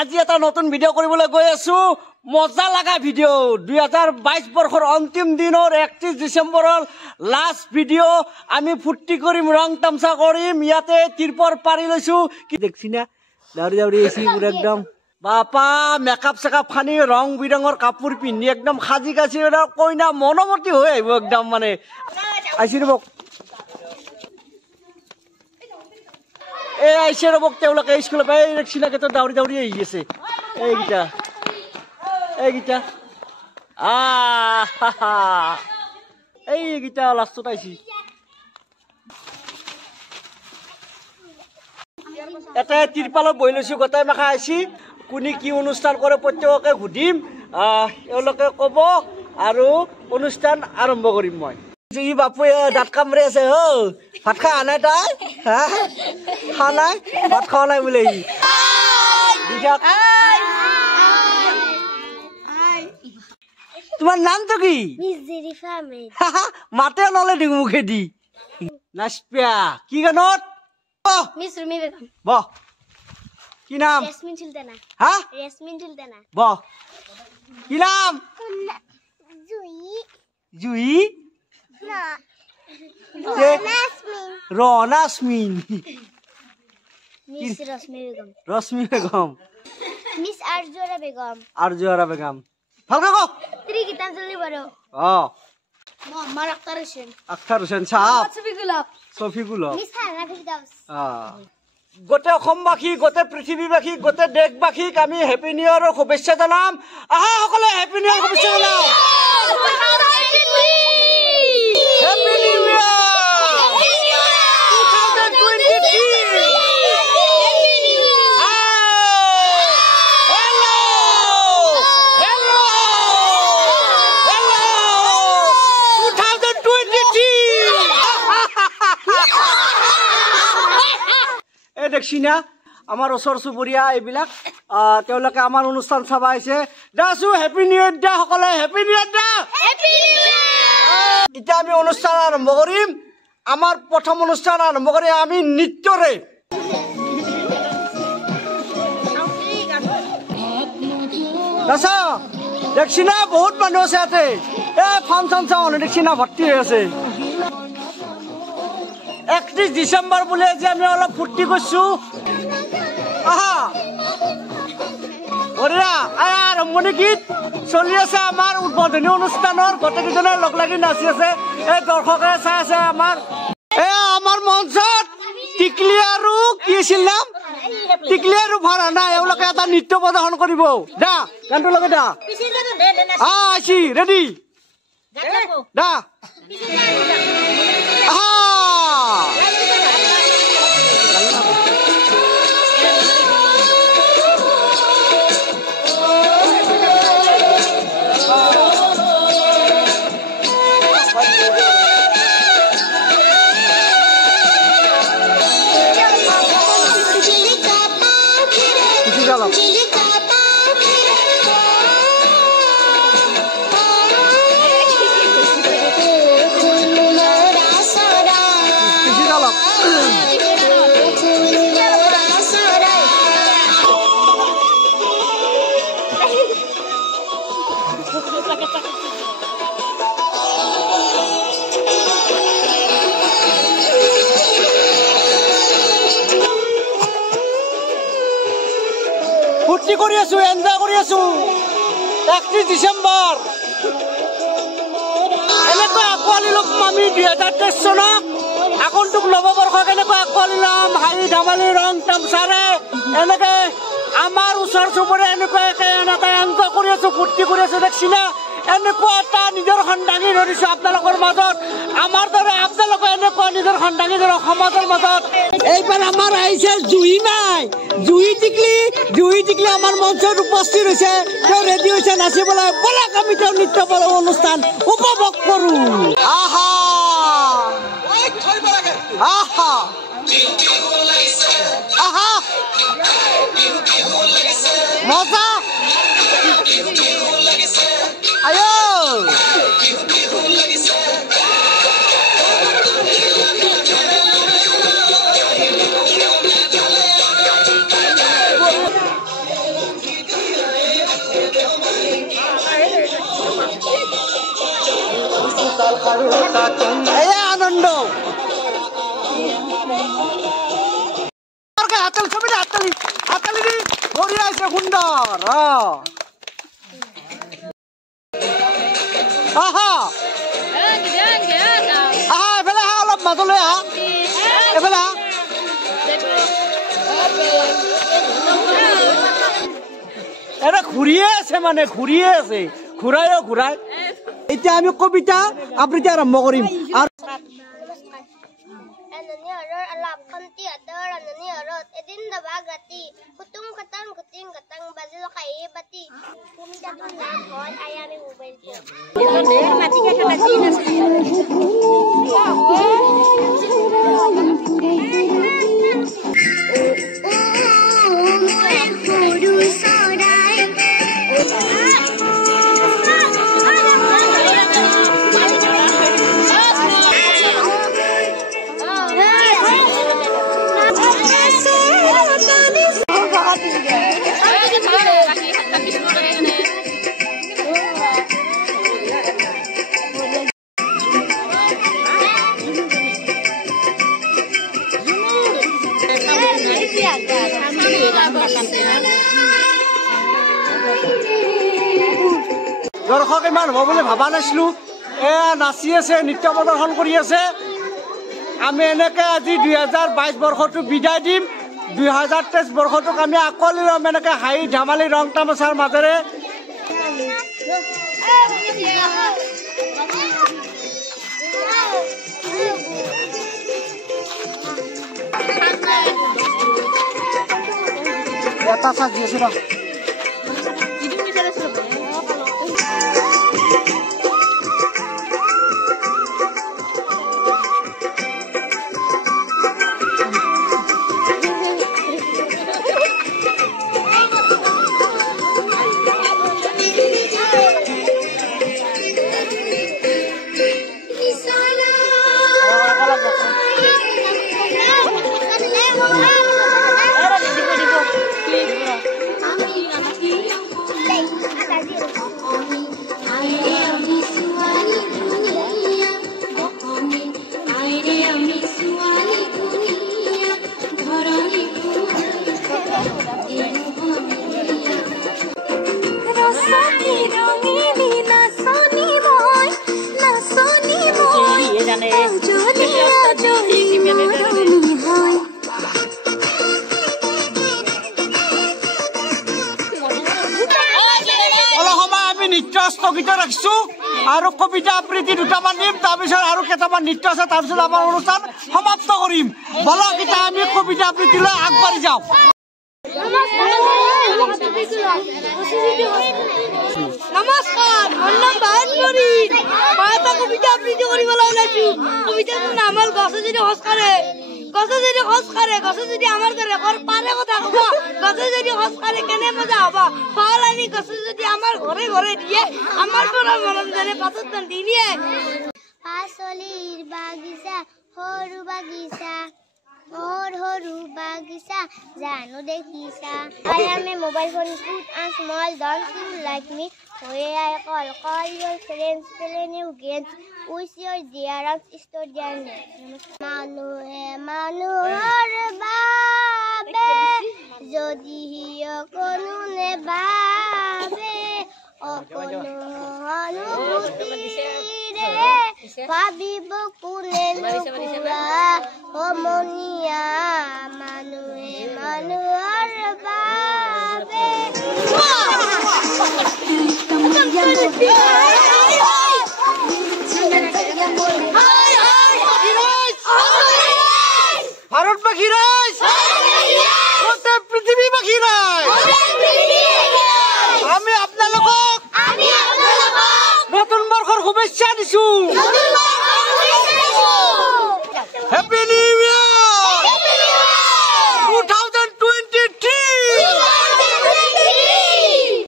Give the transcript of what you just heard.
আজি এটা নতুন ভিডিও কৰিবলৈ গৈ আছো মজা লাগা ভিডিও 2022 বৰ্ষৰ অন্তিম দিনৰ 31 ডিসেম্বৰৰ লাষ্ট ভিডিও আমি ফুৰ্তি কৰিম ৰং তামসা কৰিম ইয়াতে তিৰপৰ পাৰি লৈছো কি দেখছিনা দাউৰি দাউৰি এসি পুৰা একদম বাপা মেকআপ সেকআপ ফানি ৰং বিৰঙৰ কাপোৰ পিন্ধি একদম খাজি কাছি কইনা মনমতি হৈ আহিব একদম মানে আইছি ৰব এ আইছে ৰবক তেওঁলোকে স্কুল পাই দেখছিনাকে তো দাউৰি দাউৰি আহি আছে এইগিটা এইগিটা লাষ্টত আইছি এটা তিৰপালত বহি লৈছো গোটাই মাখা আইছি কোনি কি অনুষ্ঠান কৰে প্ৰত্যেককে সুধিম এওঁলোকে ক'ব আৰু অনুষ্ঠান আৰম্ভ কৰিম মই ই বাপুয়ে দাঁত কামৰে আছে ভাত খা আনাই তাই খা নাই ভাত খোৱা নাই বোলে তোমাৰ নামটো কি মাতে নলে দিওঁ মুখেদি নাচপিয়া কি গানত বহ কি নাম বহ কি নাম জুই রনাসমিন রশ্মি বেগম মিস আরজুরা বেগম বেগম ভালকে কও গীতাঞ্জলি বড় মোহাম্মদ আখতার হোসেন সাহেব সফিকুল মিস হানা ফিরদাউস গোটে অসমবাসী গোটে পৃথিৱীবাসী গোটে দেশবাসীক আমি হেপী নিউ ইয়াৰৰ শুভেচ্ছা জনাম আহা সকলে হেপী নিউ ইয়াৰ শুভেচ্ছা জনাও হেপী নিউ ইয়াৰ 2023 দেখছিনা আমাৰ ওচৰ চুবুৰীয়া এইবিলাক তেওঁলোকে আমাৰ অনুষ্ঠান চাবা আহিছে দাসু হেপী নিউ ইয়াৰ দা সকলে হেপী নিউ ইয়াৰ দা এতিয়া আমি অনুষ্ঠান আৰম্ভ কৰিম আমাৰ প্ৰথম অনুষ্ঠান আৰম্ভ কৰি আমি নৃত্যৰে দাসা দেখছিনা বহুত মানুহ আছে ইয়াতে ফাংচন চাওঁ দেখছিনা ভৰ্তি হৈ আছে 31 ডিসেম্বৰ বুলে যে আমি অলপ ফুৰ্তি কৰিছো আহা ওৰা আৰম্ভণি গীত চলি আছে আমাৰ উদ্বোধনী অনুষ্ঠানৰ গোটেইজনে লগ লাগি নাচি আছে এই দৰ্শকে চাই আছে আমাৰ মঞ্চত টিকলি আৰু কি আছিল নাম টিকলি আৰু ভাৰানা এওঁলোকে এটা নৃত্য প্ৰদৰ্শন কৰিব দা গানটো লগে দা আছি ৰেডি দা ফুৰ্তি কৰি আছো এনজয় কৰি আছো 31 ডিসেম্বৰ এনেকৈ আকোৱালি ল'ম আমি 2023 চনক আগন্তুক নৱবৰ্ষক এনেকৈ আকোৱালি ল'ম হাঁহি ধেমালি ৰং তামচাৰে এনেকৈ আমাৰ ওচৰ চুবুৰীয়া এনেকৈ এনেকৈ এনজয় কৰি আছো ফুৰ্তি কৰি আছো দেখছিনা এনেকুৱা এটা নিদৰ্শন দাঙি ধৰিছো আপোনালোকৰ মাজত আমাৰ দৰে আপোনালোকে এনেকুৱা নিদৰ্শন দাঙি ধৰক সমাজৰ মাজত এইবাৰ আমাৰ আহিছে জুই নাই জুই টিকলি আমাৰ মঞ্চত উপস্থিত হৈছে তেওঁ ৰেডি হৈছে নাচিবলৈ বলক আমি তেওঁ নৃত্য অনুষ্ঠান উপভোগ কৰো আহা আহা আহা মজা আয়ো এয়া আনন্দ হাতালি ছবি হাতালি হাতালি দি ভরি আছে সুন্দর আহা আহা এফালে আহা অলপ মাজলৈ আহা এফালে আহা এটা ঘূৰিয়ে আছে মানে ঘূৰিয়ে আছে ঘূৰায়ো ঘূৰাই এতিয়া আমি কবিতা আবৃত্তি আৰম্ভ কৰিম আৰু এদিন দবা গাতি কুতুম কটাং কুটিং কটাং বাজিল খাইয়ে পাতি তুমি দেখোন নাম হয় আই আমি মোবাইল মাটিকে বাজি আছে দৰ্শক ইমান হ'ব বুলি ভবা নাছিলো নাচি আছে নৃত্য প্ৰদৰ্শন কৰি আছে আমি এনেকৈ আজি 2022 বৰ্ষটো বিদায় দিম 2023 বৰ্ষটোক আমি আকোৱালি ল'ম এনেকৈ হাঁহি ধেমালি ৰং তামাচাৰ মাজেৰে এটা চাজি আছে ৰ স্থগিত ৰাখিছো আৰু কবিতা আবৃত্তি দুটামান দিম তাৰপিছত আৰু কেইটামান নৃত্য আছে তাৰপিছত আমাৰ অনুষ্ঠান সমাপ্ত কৰিম বলক এতিয়া আমি কবিতা আবৃত্তিলৈ আগবাঢ়ি যাওঁ নমস্কাৰ মোৰ নাম বাহাদুৰী মই এটা কবিতা আবৃত্তি কৰিবলৈ ওলাইছো কবিতাটোৰ নাম হ'ল গছে যদি খোজ কাঢ়ে গছে যদি খোজ কাঢ়ে গছে যদি আমাৰ দৰে ঘৰ পাৰে কথা ক'ব গছে যদি খোজ কাঢ়ে কেনে মজা হ'ব ফল আনি গছে যদি আমাৰ ঘৰে ঘৰে দিয়ে আমাৰ পৰা মৰম জানে পাছত বান্ধি দিয়ে পাচলিৰ বাগিচা সৰু বাগিচা সৰু বাগিচা জানো দেখিছা I am a mobile phone cute and small don't you like me where I call your friends play new games wish your dear store their names মানুহৰ বাবে যদি কোনো নেবাবে অকনো অনুভূতিৰে ভাবিব কোনে নুপুৰা সমনীয়া মানুহে মানুহৰ বাবে ভাৰতবাসী ৰাইজ গোটেই পৃথিৱীবাসী ৰাইজ আমি আপোনালোকক নতুন বৰ্ষৰ শুভেচ্ছা দিছো হেপী নিউ